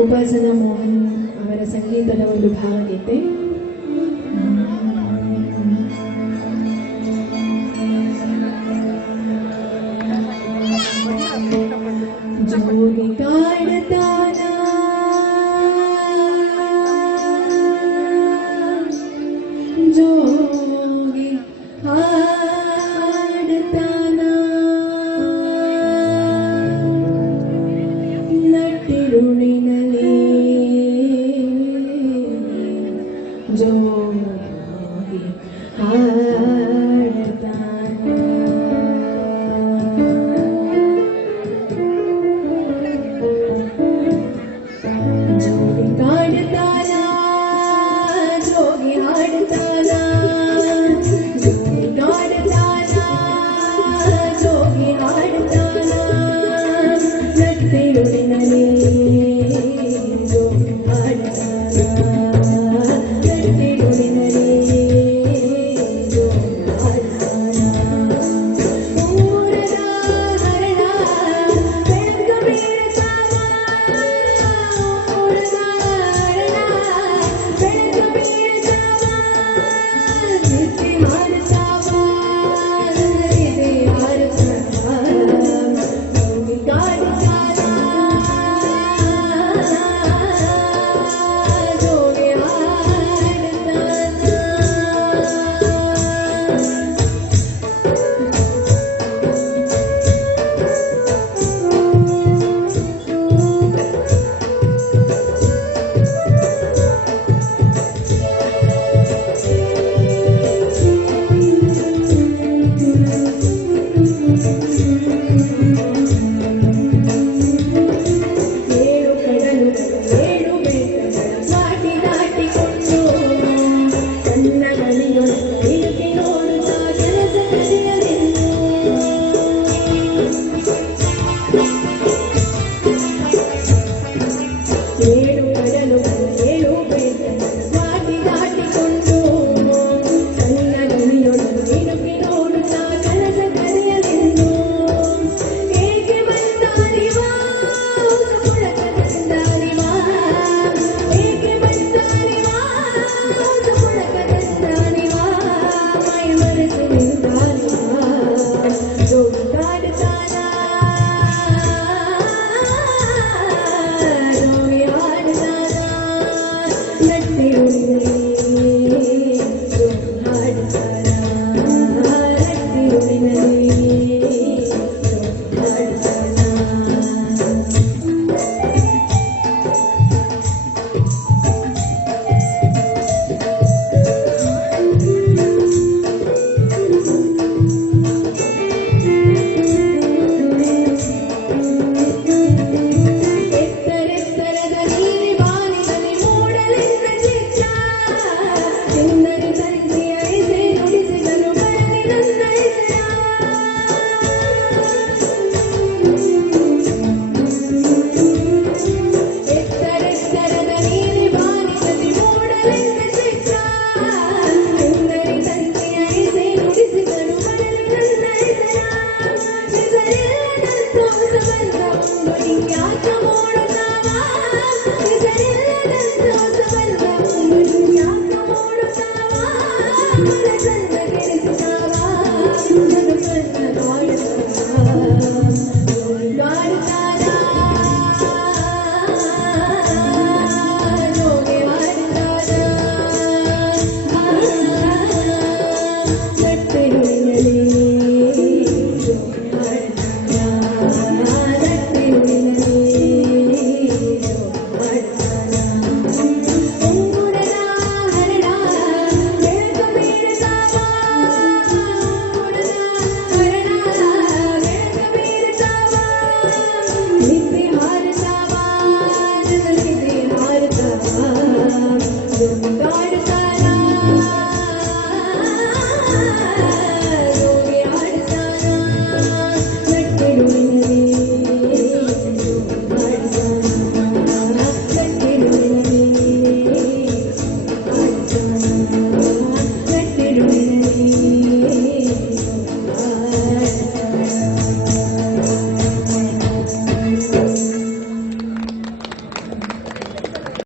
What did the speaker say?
ಉಪಾಸನಾ ಮೋಹನ್ ಅವರ ಸಂಗೀತದ ಒಂದು ಭಾವಗೀತೆ Brasil.